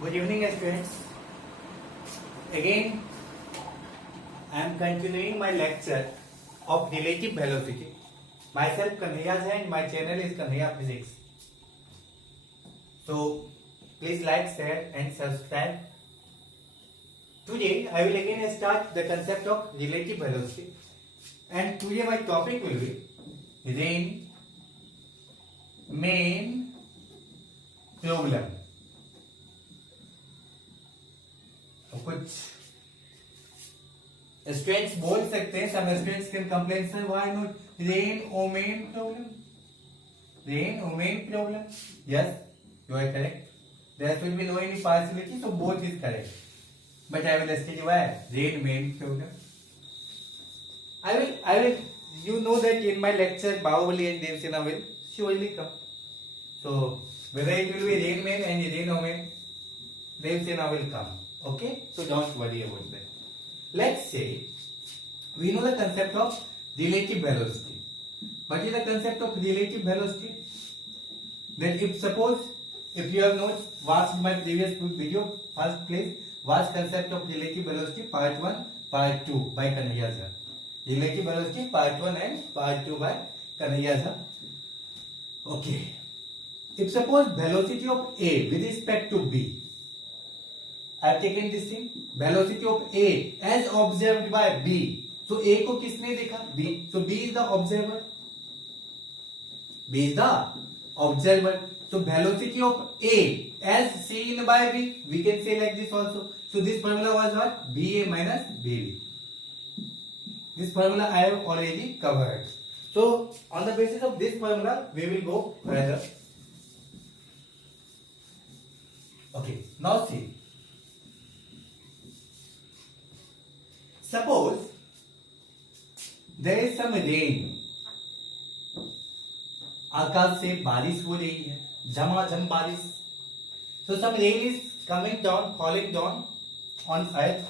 Good evening, students. Again, I am continuing my lecture of relative velocity. Myself Kanhaiya Jha and my channel is Kanhaiya Physics. So, please like, share and subscribe. Today, I will again start the concept of relative velocity. And today my topic will be main problem. कुछ students बोल सकते हैं, some students can complain, sir, why not rain or main problem? Rain or main problem? Yes, you are correct. There will be no any partiality, so both is correct. But I will study why rain main problem. I will. You know that in my lecture, Bahubali and Devsena will surely come. So whether it will be rain main and rain or main, Devsena will come. Okay, so don't worry about that. Let's say we know the concept of relative velocity. What is the concept of relative velocity? That if you have not watched my previous video, first place watch concept of relative velocity part 1, part 2 by Kanhaiya Jha. Relative velocity part 1 and part 2 by Kanhaiya Jha. Okay. If suppose velocity of A with respect to B, I have taken this thing, velocity of A as observed by B. So A को किसने देखा? B. So B is the observer. B is the observer. So velocity of A as seen by B, we can say like this also. So this formula was what? BA minus BB. This formula I have already covered. So on the basis of this formula, we will go further. Okay. Now see. Suppose there is some rain. आकाश से बारिश हो रही है, झमाझम बारिश. So some rain is coming down, falling down on earth.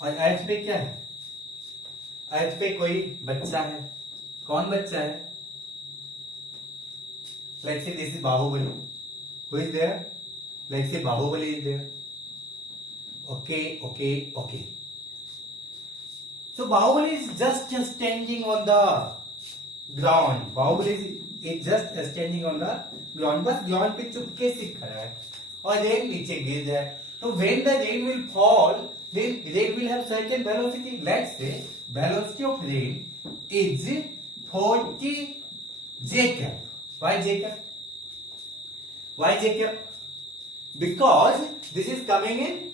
और earth पे क्या है? earth पे कोई बच्चा है. कौन बच्चा है? Let's say this is Bahubali. Who is there? Let's say Bahubali is there. Okay. So Bahubali is just standing on the ground. Bahubali is just standing on the ground. बस ground पे चुपके से खड़ा है और rain नीचे गिर जाए. So when the rain will fall, then rain will have certain velocity. Let's say velocity of rain is 40 j cap. Why j cap? Why j cap? Because this is coming in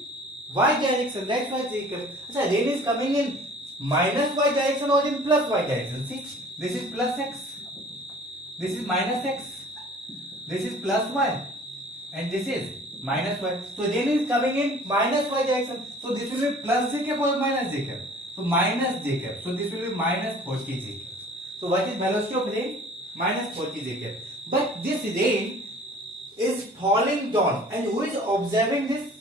y direction. That's why j cap. So rain is coming in minus y direction or in plus y direction. See, this is plus x, this is minus x, this is plus y, and this is minus y. So rain is coming in minus y direction. So this will be plus j cap or minus j cap. So minus j cap. So this will be minus 40 j cap. So what is velocity of rain? Minus 40 j cap. But this rain is falling down, and who is observing this?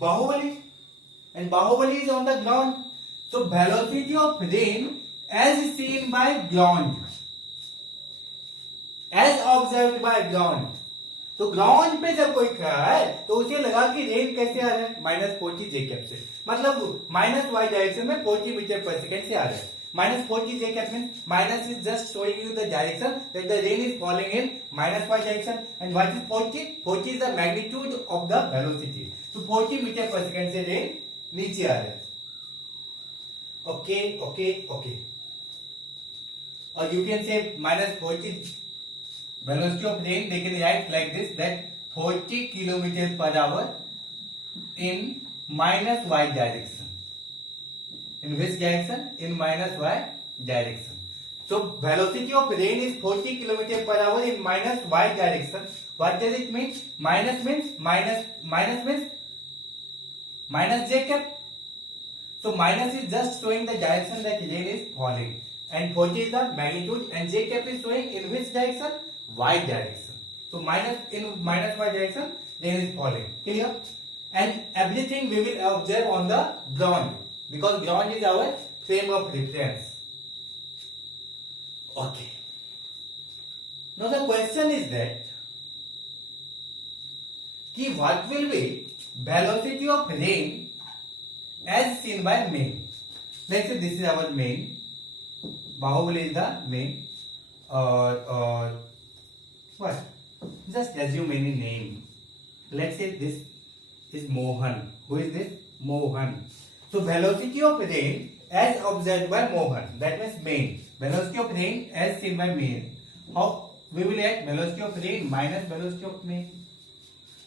Bahubali. And Bahubali is on the ground. So velocity of rain as seen by ground, as observed by ground. तो ground पे जब कोई खड़ा है तो उसे लगा कि रेन कैसे आ रहा है? माइनस 40 जे कैप से. मतलब माइनस वाई डायरेक्शन में 40 मीटर पर सेकेंड से आ रहा है. Minus 40 J cap means minus is just showing you the direction that the rain is falling in minus Y direction. And what is 40? 40 is the magnitude of the velocity. तो 40 metre पर second से rain नीचे आ रहा है. Okay. और you can say minus 40 velocity of rain, they can write like this, that 40 kilometer per hour in minus y direction. In which direction? In minus y direction. So velocity of rain is 40 kilometer per hour in minus y direction. What does it mean? Minus means minus j cap. So minus is just showing the direction that rain is falling, and 40 is the magnitude, and j cap is showing in which direction? Y direction. So minus in minus y direction, rain is falling. Clear? And everything we will observe on the ground, because ground is our frame of reference. Okay. Now the question is that कि what will be velocity of rain as seen by main. Let's say this is our main. Bahubali is the main. Or what? Just assume any name. Let's say this is Mohan. Who is this? Mohan. So velocity of rain as observed by Mohan. That means main. Velocity of rain as seen by main. How we will add velocity of rain minus velocity of main.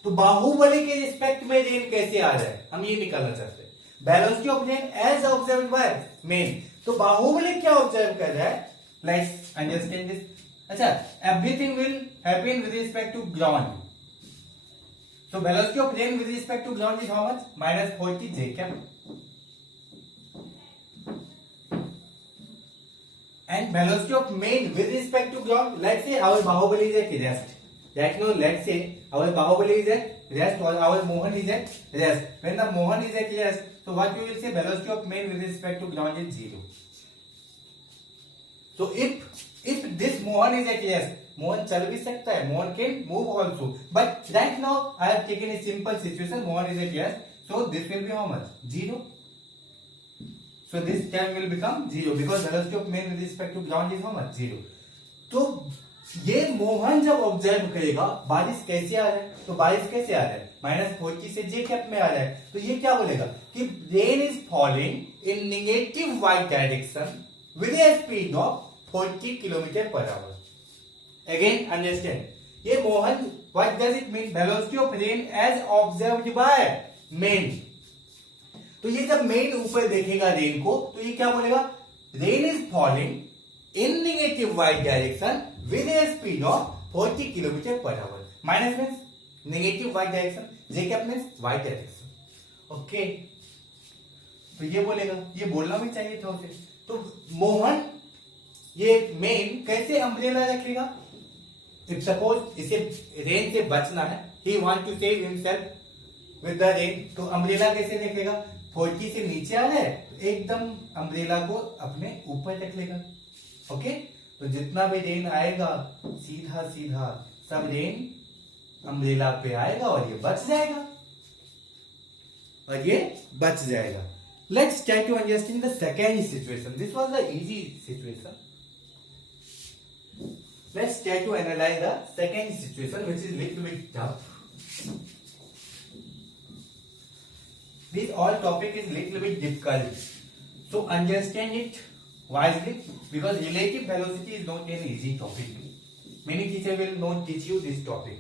तो बाहुबली के respect में rain कैसे आ रहा है, हम ये निकालना चाहते हैं. Velocity of rain as observed by man. तो बाहुबली क्या ऑब्जर्व कर रहा है? Let's understand this. अच्छा, everything will happen with respect to ground. So velocity of rain with respect to ground is how much? Minus 40 j cap. And velocity of main with respect to ground, let's say our Bahubali is at rest. Right now, let's say our Bahubali is at rest or our Mohan is at rest. When the Mohan is at rest, so what we will say, velocity of main with respect to ground is 0. So if this Mohan is at rest, Mohan चल भी सकता है, Mohan can move also. But right now I have taken a simple situation. Mohan is at rest, so this will be how much? 0. So this term will become 0 because velocity of main with respect to ground is how much? 0. तो ये मोहन जब observe करेगा बारिश कैसे आ रहा है, तो बारिश कैसे आ रहा है? -40 से जे कैप में आ रहा है. तो ये क्या बोलेगा कि rain is falling in negative Y direction with a speed of 40 kilometre per hour. Again, understand. ये Mohan, what does it mean? Velocity of rain as observed by main. तो ये जब मेन ऊपर देखेगा रेन को, तो ये क्या बोलेगा? Rain is falling in negative Y direction with a speed of 40 kilometre per hour. Minus means negative Y direction, J cap means Y direction. Okay, तो ये बोलेगा, ये बोलना भी चाहिए था उसे. तो मोहन ये मेन कैसे अम्ब्रेला रखेगा? If suppose इसे रेन से बचना है, he want to save himself with the rain, तो अम्ब्रेला कैसे रखेगा? 40 से नीचे आ रहा है, तो एकदम अम्ब्रेला को अपने ऊपर रख लेगा. ओके, तो जितना भी रेन आएगा सीधा सीधा सब रेन अम्ब्रेला पे आएगा और ये बच जाएगा, और ये बच जाएगा. Let's try to understand the second situation. This was the easy situation. Let's try to analyze the second situation, which is little bit tough. This all topic is little bit difficult, so understand it wisely because relative velocity is not an easy topic. Many teachers will not teach you this topic.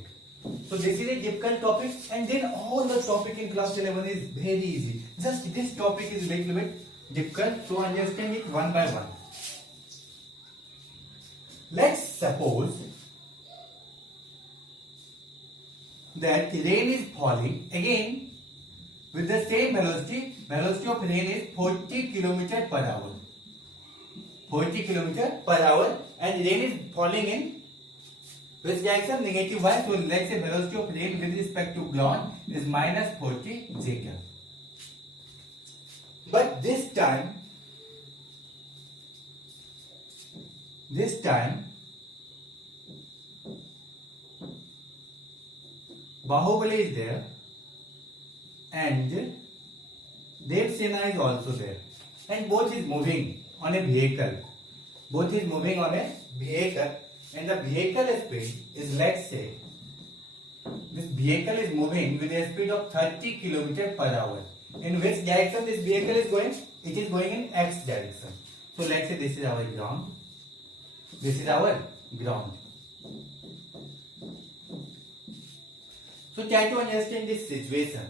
So this is a difficult topic, and then all the topic in class 11 is very easy. Just this topic is little bit difficult, so understand it one by one. Let's suppose that rain is falling again with the same velocity. Velocity of rain is 40 km per hour. 40 km per hour, and rain is falling in which direction? Negative y. So let's say velocity of rain with respect to ground is -40 j cap. But this time Bahubali is there and Devsena is also there, and both is moving on a vehicle. Both is moving on a vehicle, and the vehicle speed is, let's say, this vehicle is moving with a speed of 30 km per hour. In which direction this vehicle is going? It is going in x direction. So let's say this is our ground. This is our ground. So try to understand this situation.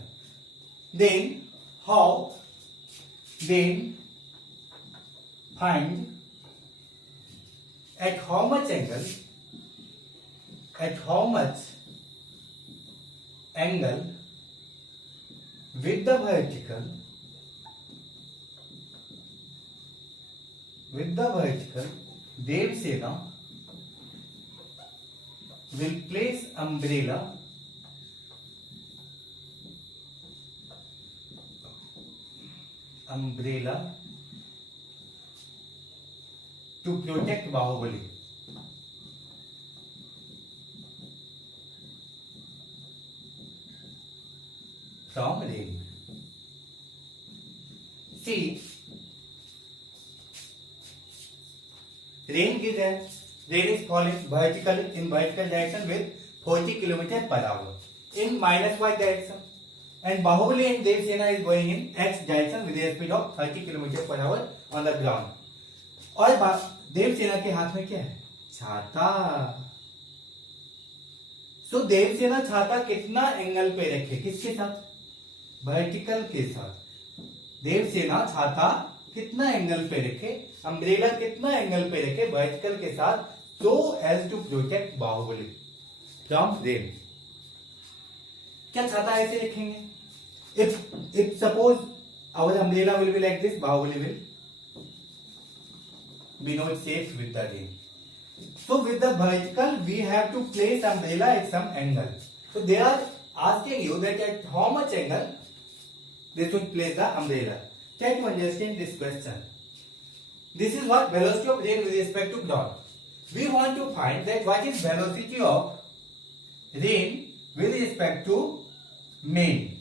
Then find at how much angle with the vertical Devsena will place umbrella to protect Bahubali. from rain. See, rain is falling vertically in vertical direction with 40 km per hour in minus y direction, and Bahubali and Devsena is going in x direction with a speed of 30 km per hour on the ground. और देवसेना के हाथ में क्या है? छाता. सो देवसेना छाता कितना angle पे रखे? किसके साथ? वर्टिकल के साथ. देवसेना छाता कितना एंगल पे रखे? अम्ब्रेला कितना एंगल पे रखे? वर्टिकल के साथ, so as to protect Baahubali from rain. क्या छाता ऐसे रखेंगे? If suppose our umbrella will be like this, Bahubali will be not safe with the rain. So with the vertical, we have to place umbrella at some angle. So they are asking you that at how much angle they should place the umbrella. Try to understand this question. This is what velocity of rain with respect to ground. We want to find that what is velocity of rain with respect to main.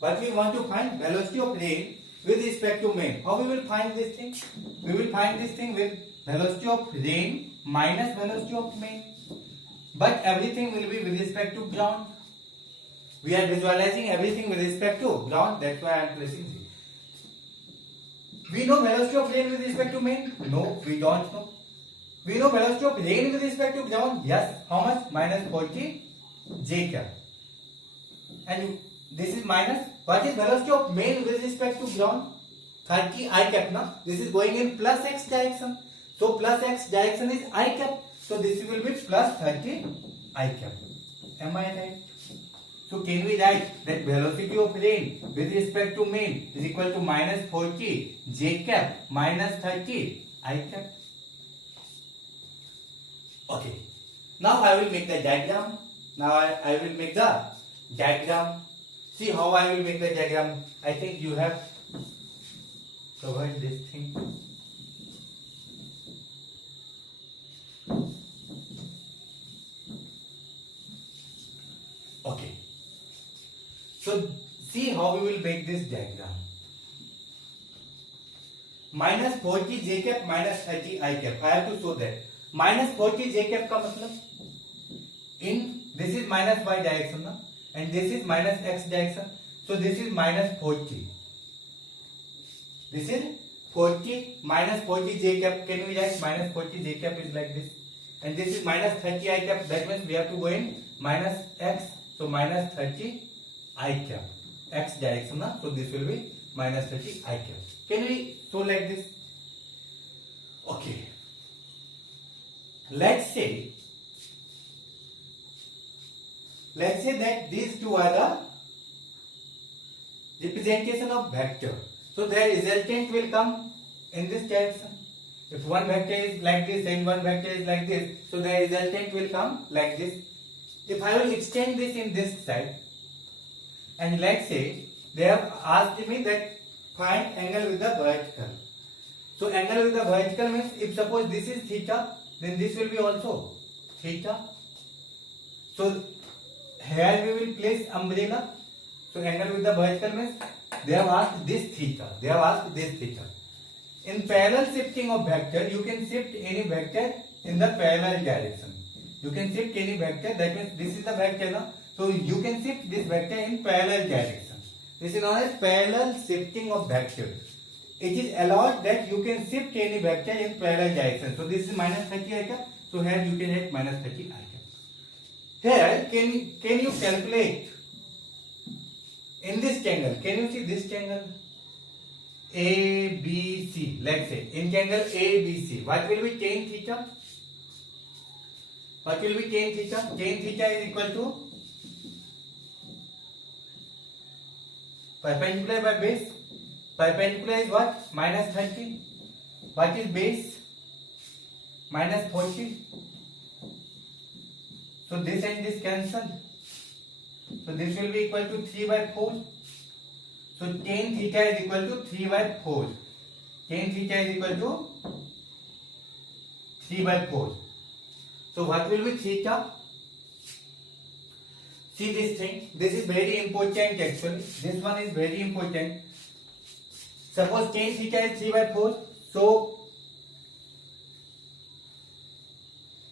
But we want to find velocity of rain with respect to main. How we will find this thing? We will find this thing with velocity of rain minus velocity of main. But everything will be with respect to ground. We are visualizing everything with respect to ground. That's why I am placing this. We know velocity of rain with respect to main? No, we don't know. We know velocity of rain with respect to ground? Yes. How much? Minus 40 j cap. And this is minus. What is velocity of main with respect to ground? 30 I cap. Now this is going in plus x direction. So plus x direction is I cap. So this will be plus 30 I cap. Am I right? So can we write that velocity of rain with respect to main is equal to minus 40 j cap minus 30 I cap? Okay. Now I will make the diagram. Now I will make the diagram. See how I will make the diagram. I think you have covered this thing. Okay. So see how we will make this diagram. Minus 40 j cap minus 30 I cap. I have to show that. Minus 40 j cap का मतलब in this is minus y direction ना, and this is minus x direction. So this is minus 40. This is 40 minus 40 j cap. Can we write minus 40 j cap is like this? And this is minus 30 I cap. That means we have to go in minus x. So minus 30 I cap. X direction na. So this will be minus 30 I cap. Can we show like this? Okay. Let's say that these two are the representation of vector. So their resultant will come in this direction. If one vector is like this and one vector is like this, so the resultant will come like this. If I will extend this in this side, and let's say they have asked me that find angle with the vertical. So angle with the vertical means if suppose this is theta, then this will be also theta. So here we will place umbrella. So angle with the vertical means they have asked this theta. They have asked this theta. In parallel shifting of vector, you can shift any vector in the parallel direction. You can shift any vector. That means this is the vector now. So you can shift this vector in parallel direction. This is known as parallel shifting of vector. It is allowed that you can shift any vector in parallel direction. So this is minus 30 I cap. So here you can write minus 30 I cap. Here can you calculate in this triangle? Can you see this triangle? ABC. Let's say in triangle ABC, what will be tan theta? What will be tan theta? Tan theta is equal to perpendicular by base. Perpendicular is what? Minus 30. What is base? Minus 40. So this and this cancel. So this will be equal to 3 by 4. So tan theta is equal to 3 by 4. Tan theta is equal to 3 by 4. So what will be theta? See this thing. This is very important actually. This one is very important. Suppose tan theta is 3/4. So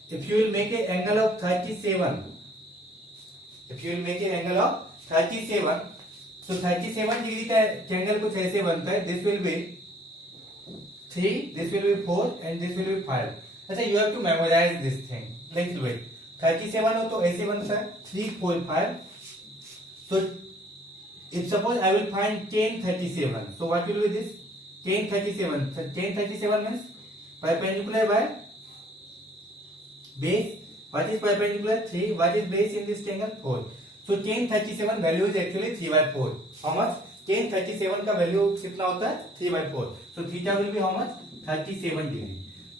if you will make an angle of 37, so 37 degree का angle कुछ ऐसे बनता है. This will be 3, this will be 4, and this will be 5. अच्छा, you have to memorize this thing. Little bit. 37 हो तो ऐसे बनता है 3, 4, 5. So if suppose I will find tan 37, so what will be this? Tan 37. So tan 37 means perpendicular by base. What is perpendicular? 3. What is base in this triangle? 4. So tan 37 value is actually 3/4. How much? Tan 37 का value कितना होता है? 3/4. So theta will be how much? 37 degree.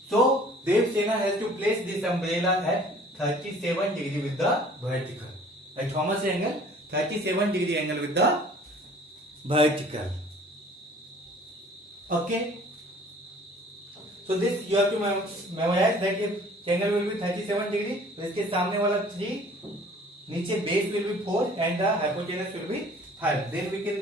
So Dev Sena has to place this umbrella at 37 degree with the vertical. At how much angle? 37 degree angle with the vertical. Okay. So this you have to memorize that if angle will be 37 degree, तो इसके सामने वाला 3, नीचे base will be 4 and the hypotenuse will be 5. Then we can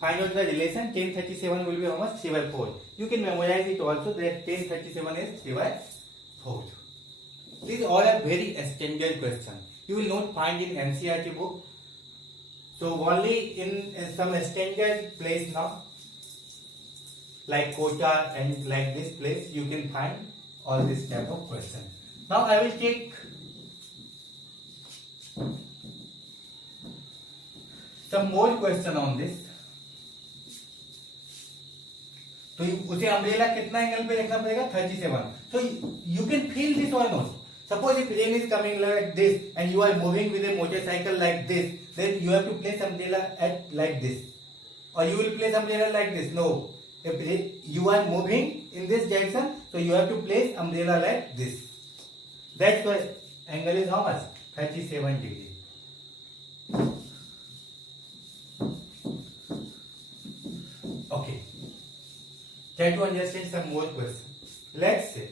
find out the relation. Tan 37 will be how much? 3/4. You can memorize it also that tan 37 is 3/4. These all are very standard question. You will not find in NCERT book. So only in some standard place now, like Kota and like this place, you can find all this type of question. Now I will take some more question on this. तो उसे umbrella कितना angle पे रखना पड़ेगा? 37. So you can feel this or not. Suppose if rain is coming like this and you are moving with a motorcycle like this, then you have to place umbrella at like this, or you will place umbrella like this. No, if you are moving in this direction, so you have to place umbrella like this. That's why angle is how much? 37 degree. Okay. Try to understand some more questions. Let's say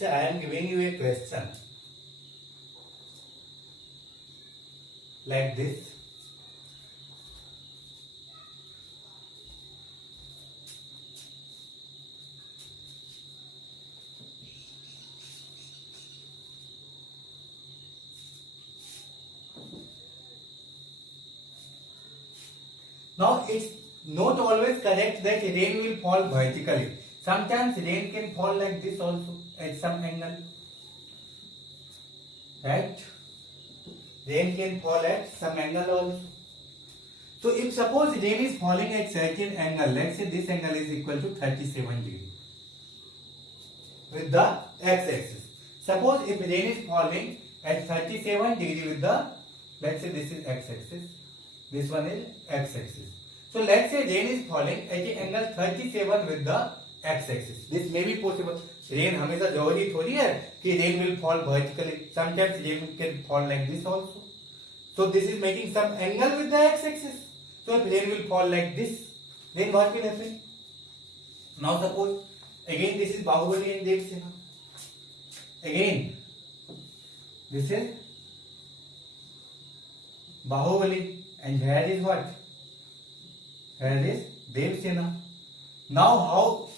I am giving you a question like this. Now it's not always correct that rain will fall vertically. Sometimes rain can fall like this also at some angle. Right? Rain can fall at some angle also. So if suppose rain is falling at certain angle, let's say this angle is equal to 37 degree with the x-axis. Suppose if rain is falling at 37 degree with the, let's say this is x-axis, this one is x-axis. So let's say rain is falling at the angle 37 with the x-axis. This may be possible. Rain हमेशा जरूरी थोड़ी है कि rain will fall vertically. Sometimes rain can fall like this also. So this is making some angle with the x-axis. So if rain will fall like this, then what will happen? Now suppose again this is Bahubali and Dev Sena. Again this is Bahubali and here is what? Here is Dev Sena. Now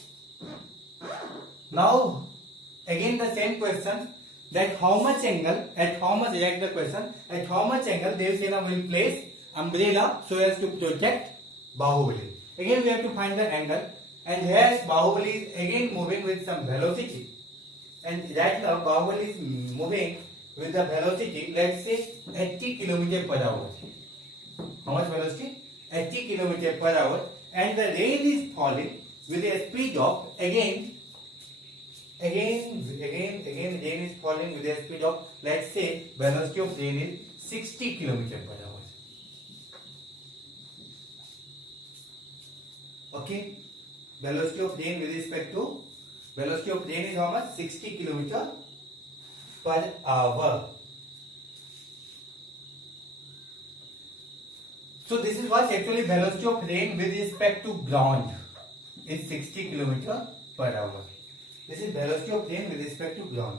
again the same question, that how much angle, at how much, like the question, at how much angle Dev Sena will place umbrella so as to protect Bahubali. Again we have to find the angle, and here Bahubali is again moving with some velocity, and right now Bahubali is moving with the velocity, let's say 80 km per hour. How much velocity? 80 km per hour, and the rain is falling with a speed of again rain is falling with a speed of, let's say velocity of rain is 60 km per hour. Okay, velocity of rain with respect to velocity of rain is how much? 60 km per hour. So this is what actually velocity of rain with respect to ground is 60 km per hour. This is velocity of rain with respect to ground.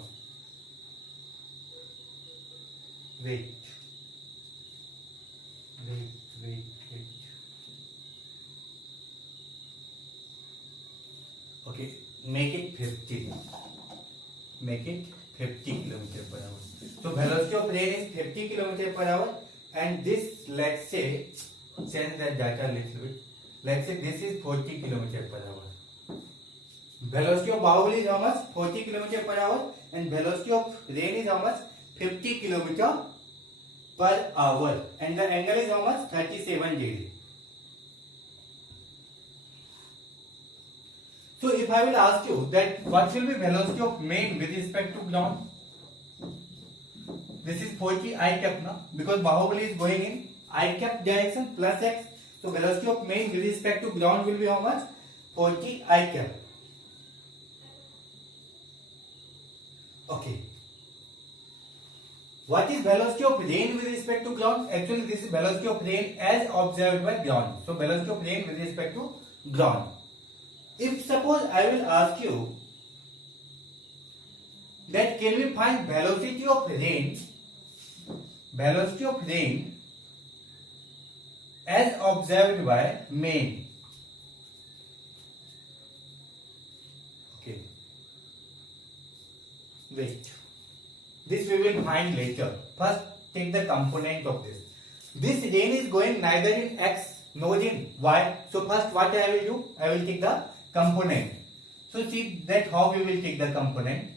Wait. Okay, make it 50. Make it 50 km per hour. So velocity of rain is 50 km per hour, and this, let's say, change that data a little bit. Let's say this is 40 km per hour. Velocity of Bahubali is how much? 40 km per hour, and velocity of rain is how much? 50 km per hour, and the angle is how much? 37 degrees. So if I will ask you that what will be velocity of main with respect to ground? This is 40 I cap now, because Bahubali is going in I cap direction plus x. So velocity of main with respect to ground will be how much? 40 I cap. Okay. What is velocity of rain with respect to ground? Actually, this is velocity of rain as observed by ground. So velocity of rain with respect to ground. If suppose I will ask you that can we find velocity of rain as observed by main. Okay. Wait. This we will find later. First take the component of this. This rain is going neither in x nor in y. So first what I will do? I will take the component. So see that how we will take the component.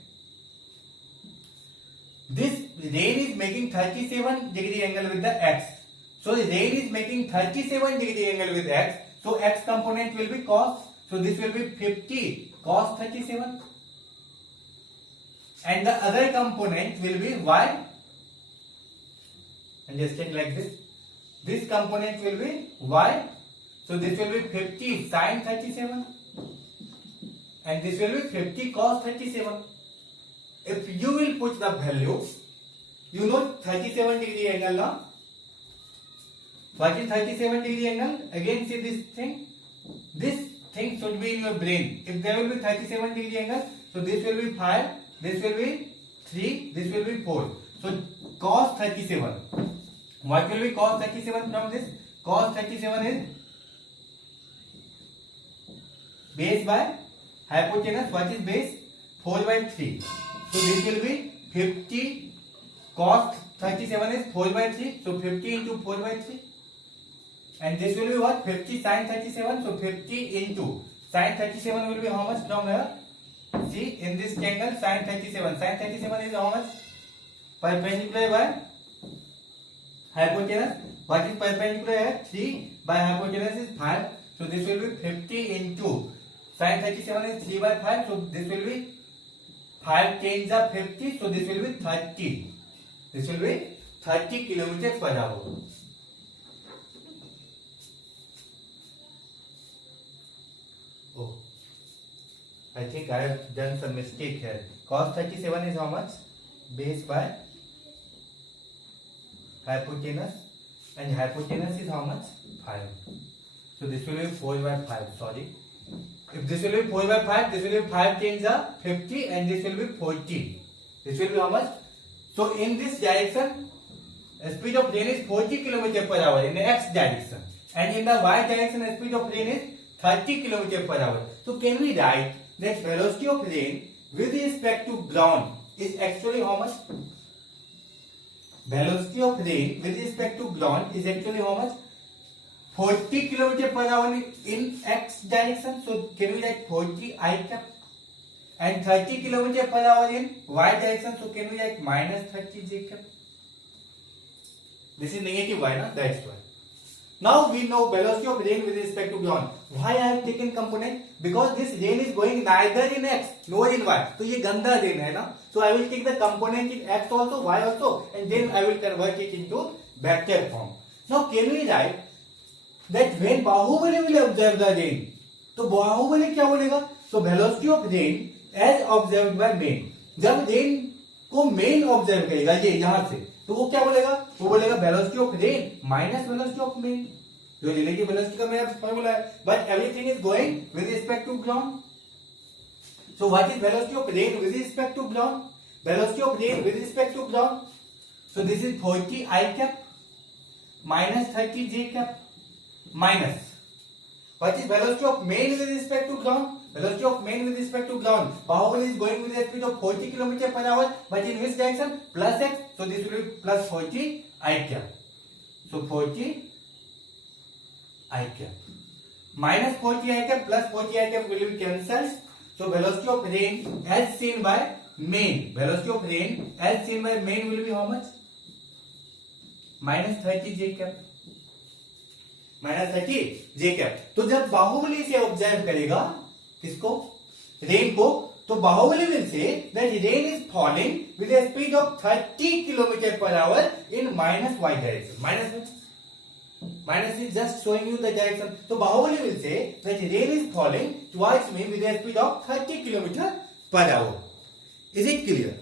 This rain is making 37 degree angle with the x. So the rain is making 37 degree angle with x. So x component will be cos. So this will be 50 cos 37. And the other component will be y. Understand like this. This component will be y. So this will be 50 sin 37. And this will be 50 cos 37. If you will put the value, you know 37 degree angle now. What is 37 degree angle? Again see this thing. This thing should be in your brain. If there will be 37 degree angle, so this will be 5, this will be 3, this will be 4. So cos 37. What will be cos 37 from this? Cos 37 is base by hypotenuse. What is base? 4 by 3. So this will be 50 cos 37 is 4 by 3. So 50 into 4 by 3. And this will be what? 50 sin 37. So 50 into sin 37 will be how much from here? See in this triangle sin 37. Sin 37 is how much? Perpendicular by hypotenuse. What is perpendicular here? 3 by hypotenuse is 5. So this will be 50 into sin 37 is 3 by 5. So this will be 5 tens are 50. So this will be 30. This will be 30 km per hour. Oh, I think I have done some mistake here. Cos 37 is how much? Base by hypotenuse, and hypotenuse is how much? 5. So this will be 4 by 5. Sorry. If this will be 4 by 5, this will be 5 tens are 50, and this will be 40. This will be how much? So in this direction, speed of rain is 40 km per hour in the x direction, and in the y direction, speed of rain is 30 km per hour. So can we write that velocity of rain with respect to ground is actually how much? Velocity of rain with respect to ground is actually how much? 40 km per hour in x direction. So can we write 40 I cap? And 30 km per hour in y direction. So can we write minus 30 j cap? This is negative y, na? That's why. Now we know velocity of rain with respect to ground. Why I have taken component? Because this rain is going neither in x nor in y. So ये गंदा rain है ना? So I will take the component in x also, y also, and then I will convert it into vector form. Now can we write that when Bahubali will observe the rain? तो बाहुबली क्या बोलेगा? So velocity of rain as observed by main. जब rain को main observe करेगा ये यहाँ से, तो वो क्या बोलेगा? वो बोलेगा velocity of rain minus velocity of main. जो रिलेटिव वेलोसिटी का मेरा फॉर्मूला है, but everything is going with respect to ground. So what is velocity of rain with respect to ground? Velocity of rain with respect to ground. So this is 40 I cap minus 30 j cap minus. What is velocity of main with respect to ground? Velocity of main with respect to ground. Bahubali is going with a speed of 40 km per hour, but in which direction? Plus x. So this will be plus 40 I cap. So 40 I cap minus 40 I cap plus 40 I cap will be cancelled. So velocity of rain as seen by main, velocity of rain as seen by main will be how much? Minus 30 j cap. Minus 30 j cap. तो जब बाहुबली से observe करेगा किसको? Rain को, तो Baahubali will say that rain is falling with a speed of 30 km per hour in minus y direction. Minus is just showing you the direction. So Bahubali will say that rain is falling towards me with a speed of 30 km per hour. Is it clear?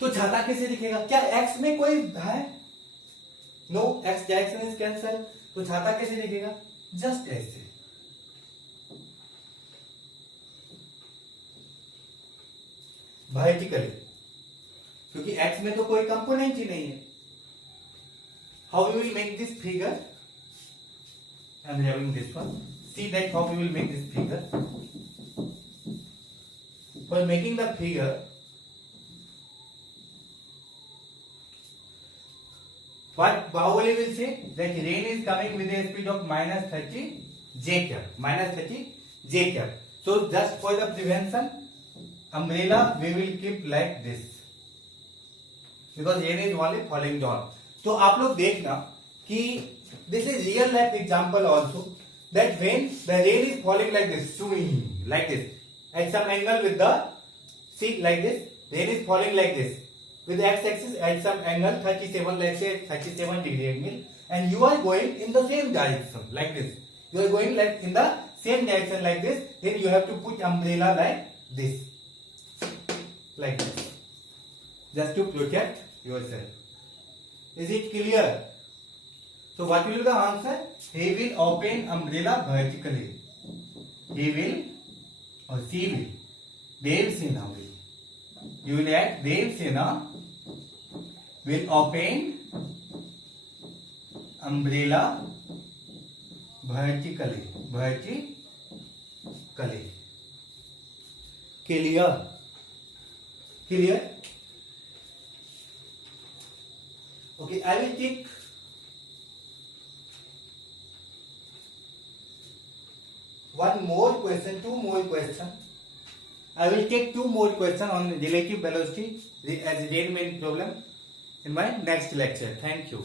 तो छाता कैसे दिखेगा? क्या x में कोई है? No, x direction is cancel. तो छाता कैसे दिखेगा? जस्ट ऐसे. वर्टिकली, क्योंकि x में तो कोई कंपोनेंट ही नहीं है. How we will make this figure? I am having this one. See that how we will make this figure. For making the figure, what Bahubali will say that rain is coming with a speed of minus 30 j cap. Minus 30 j cap. So just for the prevention, umbrella we will keep like this, because rain is only falling down. तो आप लोग देखना कि this is real life example also, that when the rain is falling like this, swing like this at some angle with the C like this, rain is falling like this with x axis at some angle 37, let's say 37 degree angle, and you are going in the same direction like this. You are going like in the same direction like this. Then you have to put umbrella like this, just to protect yourself. Is it clear? So what will be the answer? He will open umbrella vertically. He will, or she will, Dev Sena will. You will add Dev Sena will open umbrella vertically. Clear? Clear? Okay, I will take one more question, two more questions. I will take two more questions on relative velocity as a main problem in my next lecture. Thank you.